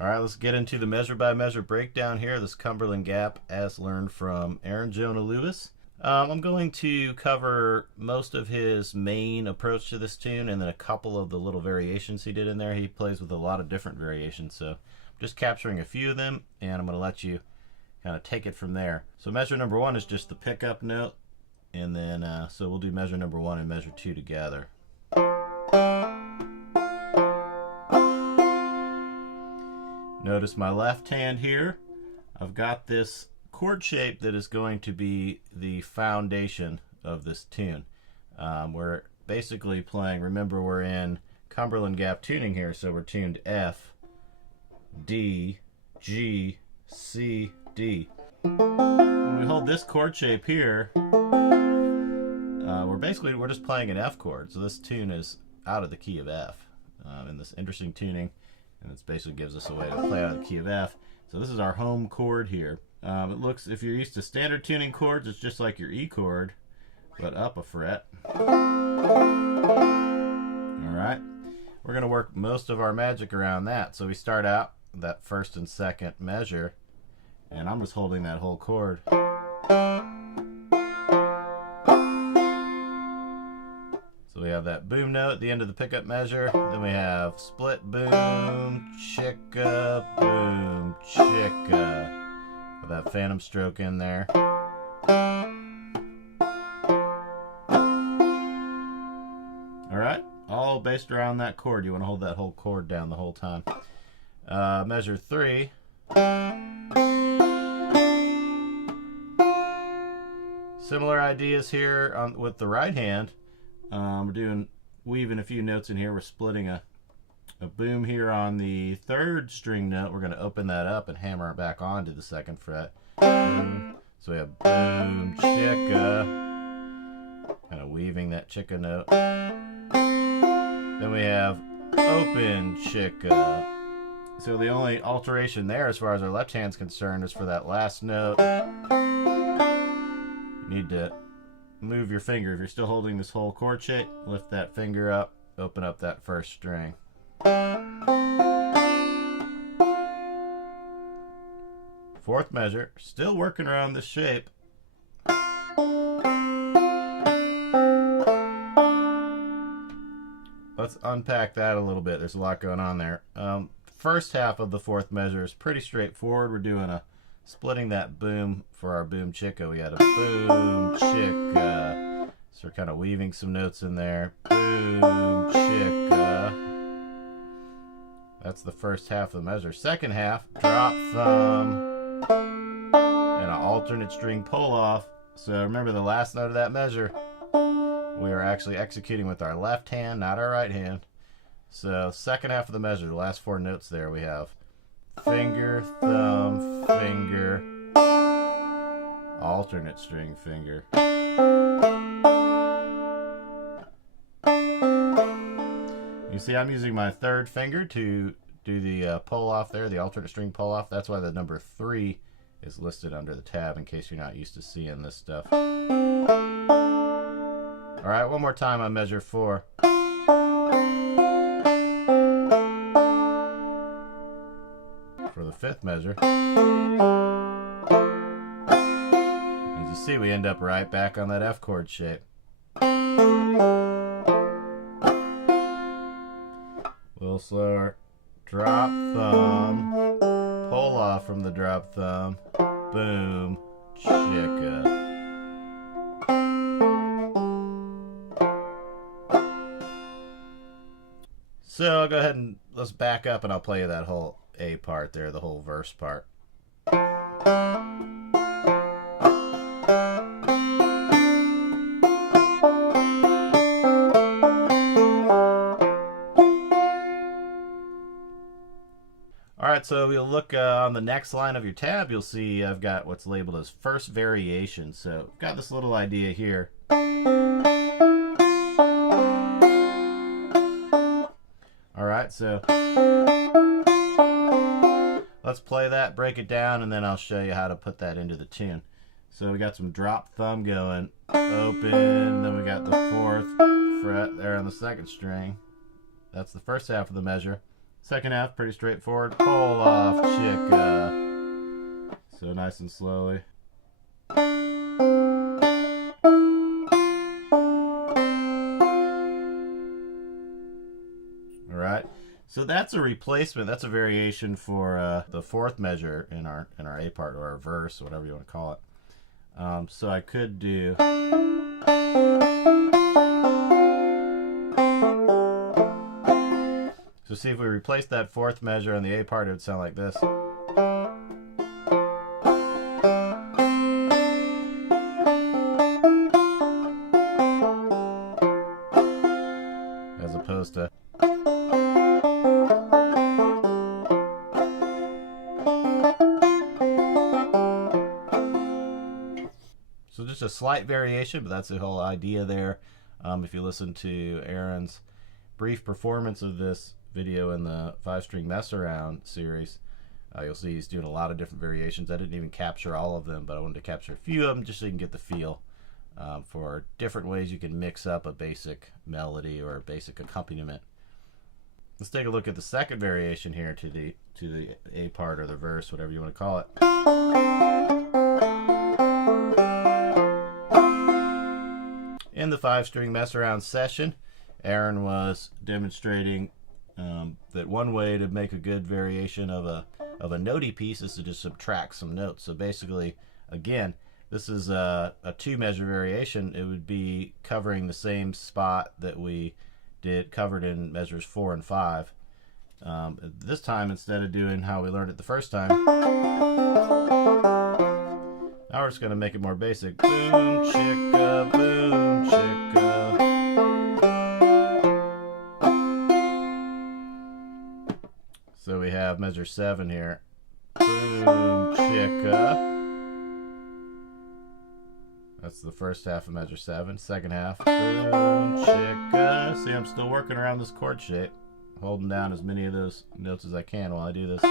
All right, let's get into the measure by measure breakdown here. This Cumberland Gap as learned from Aaron Jonah Lewis. I'm going to cover most of his main approach to this tune and then a couple of the little variations he did in there. He plays with a lot of different variations, so I'm just capturing a few of them and I'm going to let you kind of take it from there. So measure number one is just the pickup note, and then so we'll do measure number one and measure two together. Notice my left hand here. I've got this chord shape that is going to be the foundation of this tune. We're basically playing, remember we're in Cumberland Gap tuning here, so we're tuned F, D, G, C, D. When we hold this chord shape here, we're just playing an F chord, so this tune is out of the key of F in this interesting tuning. And this basically gives us a way to play out of the key of F. So this is our home chord here. It looks, if you're used to standard tuning chords, it's just like your E chord, but up a fret. All right, we're gonna work most of our magic around that. So we start out that first and second measure, and I'm just holding that whole chord. So we have that boom note at the end of the pickup measure. Then we have split boom, chicka, boom, chicka. With that phantom stroke in there. Alright, all based around that chord. You want to hold that whole chord down the whole time. Measure three. Similar ideas here with the right hand. We're weaving a few notes in here. We're splitting a boom here on the third string note. We're going to open that up and hammer it back onto the second fret. Boom. So we have boom, chicka. Kind of weaving that chicka note. Then we have open, chicka. So the only alteration there as far as our left hand's concerned is for that last note. You need to move your finger. If you're still holding this whole chord shape, lift that finger up, open up that first string. Fourth measure, still working around this shape. Let's unpack that a little bit. There's a lot going on there. First half of the fourth measure is pretty straightforward. We're doing splitting that boom for our boom chicka. We got a boom chicka. So we're kind of weaving some notes in there. Boom chicka. That's the first half of the measure. Second half, drop thumb and an alternate string pull off. So remember the last note of that measure, we are actually executing with our left hand, not our right hand. So second half of the measure, the last four notes there, we have finger, thumb, finger, alternate string finger. You see I'm using my third finger to do the pull off there, the alternate string pull off. That's why the number 3 is listed under the tab in case you're not used to seeing this stuff. Alright, one more time on measure 4. For the fifth measure. As you see, we end up right back on that F chord shape. Little slower. Drop thumb, pull off from the drop thumb, boom, chicka. So I'll go ahead and let's back up and I'll play you that whole A part there, the whole verse part. Alright, so we'll look on the next line of your tab. You'll see I've got what's labeled as first variation. So I've got this little idea here. Alright, so let's play that, break it down, and then I'll show you how to put that into the tune. So we got some drop thumb going, open, then we got the 4th fret there on the 2nd string. That's the first half of the measure. Second half, pretty straightforward. Pull off chicka. So nice and slowly. Alright, so that's a replacement. That's a variation for the fourth measure in our A part, or our verse, whatever you want to call it. So I could do. So see, if we replace that fourth measure in the A part, it would sound like this. As opposed to. So just a slight variation, but that's the whole idea there. If you listen to Aaron's brief performance of this video in the 5-string mess around series, you'll see he's doing a lot of different variations. I didn't even capture all of them, but I wanted to capture a few of them just so you can get the feel for different ways you can mix up a basic melody or a basic accompaniment. Let's take a look at the second variation here to the A part or the verse, whatever you want to call it. In the 5-string mess around session, Aaron was demonstrating that one way to make a good variation of a notey piece is to just subtract some notes. So basically, again, this is a 2-measure variation. It would be covering the same spot that we covered in measures 4 and 5. This time, instead of doing how we learned it the first time, now we're just going to make it more basic. Boom, chicka, boom, chicka. So we have measure 7 here. Boom, chicka. That's the first half of measure 7. Second half. Boom, chicka. See, I'm still working around this chord shape, holding down as many of those notes as I can while I do this.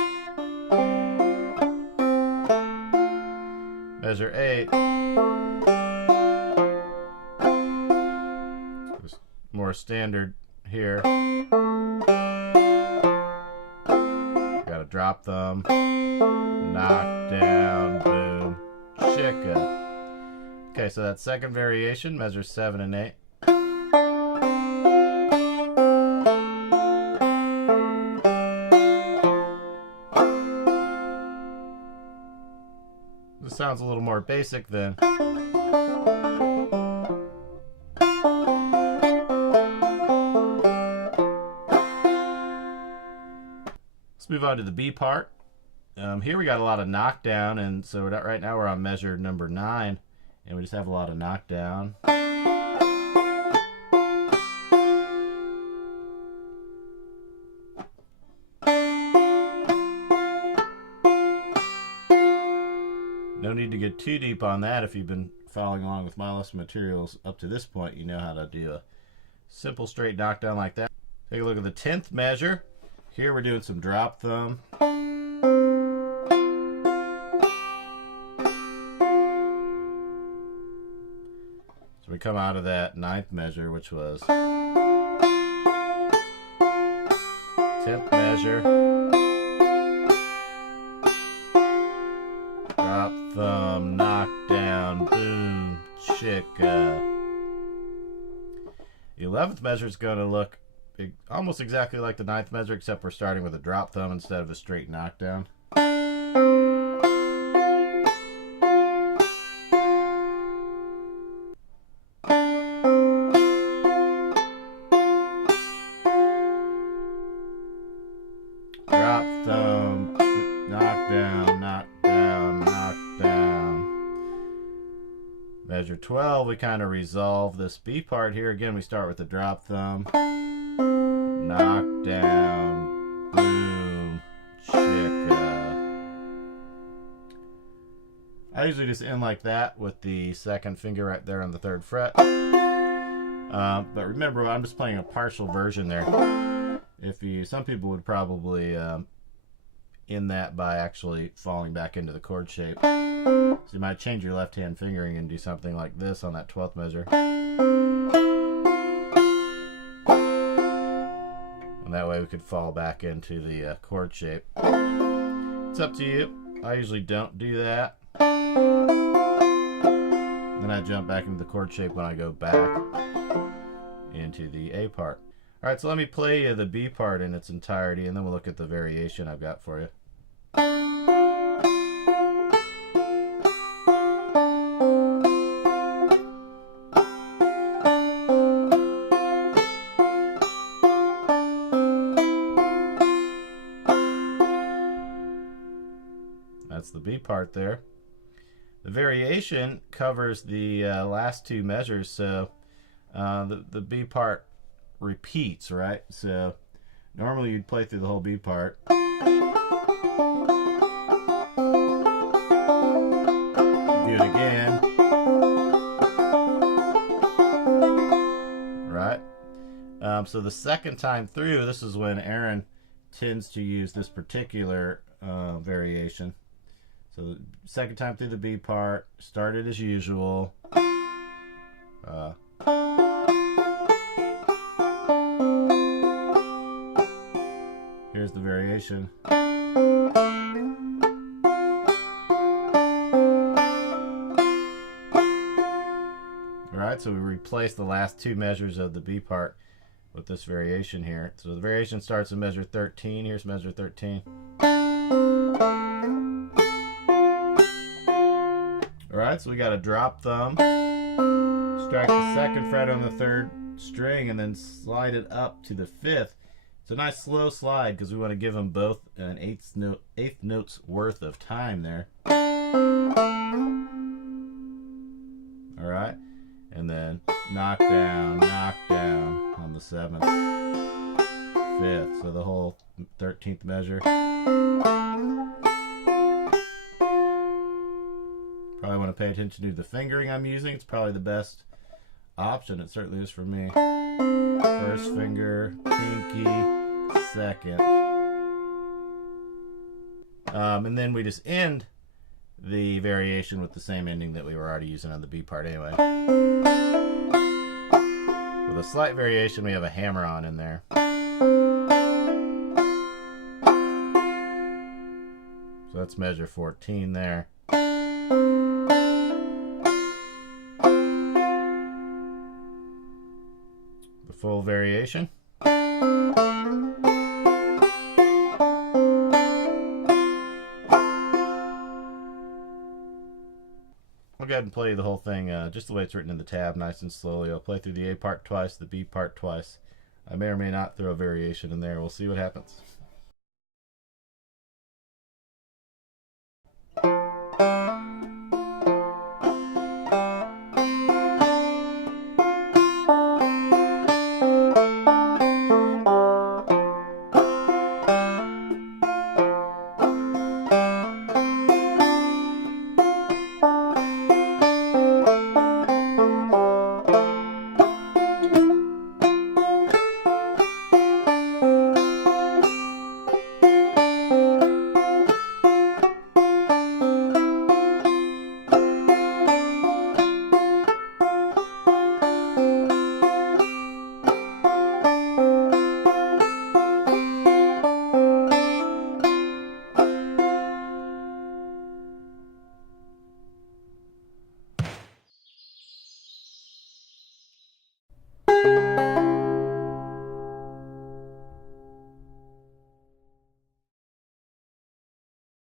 Measure 8. Just more standard here. Got a drop thumb, knock down, boom, chicka. Okay, so that second variation, measures 7 and 8. This sounds a little more basic than. Let's move on to the B part. Here we got a lot of knockdown, and so right now we're on measure number 9, and we just have a lot of knockdown. No need to get too deep on that. If you've been following along with my lesson materials up to this point, you know how to do a simple straight knockdown like that. Take a look at the 10th measure. Here we're doing some drop thumb. So we come out of that 9th measure, which was 10th measure. Drop thumb, knock down, boom, chicka. The 11th measure is going to look almost exactly like the 9th measure, except we're starting with a drop thumb instead of a straight knockdown. Drop thumb, knockdown, knockdown, knockdown. Measure 12, we kind of resolve this B part here. Again, we start with the drop thumb. Knock down, boom, chicka. I usually just end like that with the second finger right there on the 3rd fret. But remember, I'm just playing a partial version there. Some people would probably end that by actually falling back into the chord shape. So you might change your left hand fingering and do something like this on that 12th measure. On that way we could fall back into the chord shape. It's up to you. I usually don't do that. Then I jump back into the chord shape when I go back into the A part. Alright, so let me play you the B part in its entirety, and then we'll look at the variation I've got for you. That's the B part there. The variation covers the last two measures, so the B part repeats, right? So normally you'd play through the whole B part. Do it again. Right? So the second time through, this is when Aaron tends to use this particular variation. So the second time through the B part, started as usual. Here's the variation. Alright, so we replace the last two measures of the B part with this variation here. So the variation starts in measure 13. Here's measure 13. Alright, so we got a drop thumb, strike the second fret on the third string, and then slide it up to the fifth. It's a nice slow slide because we want to give them both an eighth note's worth of time there. Alright, and then knock down on the seventh, fifth, so the whole 13th measure. Probably want to pay attention to the fingering I'm using. It's probably the best option. It certainly is for me. First finger, pinky, second. And then we just end the variation with the same ending that we were already using on the B part anyway. With a slight variation, we have a hammer on in there. So that's measure 14 there. The full variation. I'll go ahead and play the whole thing just the way it's written in the tab, nice and slowly. I'll play through the A part twice, the B part twice. I may or may not throw a variation in there. We'll see what happens.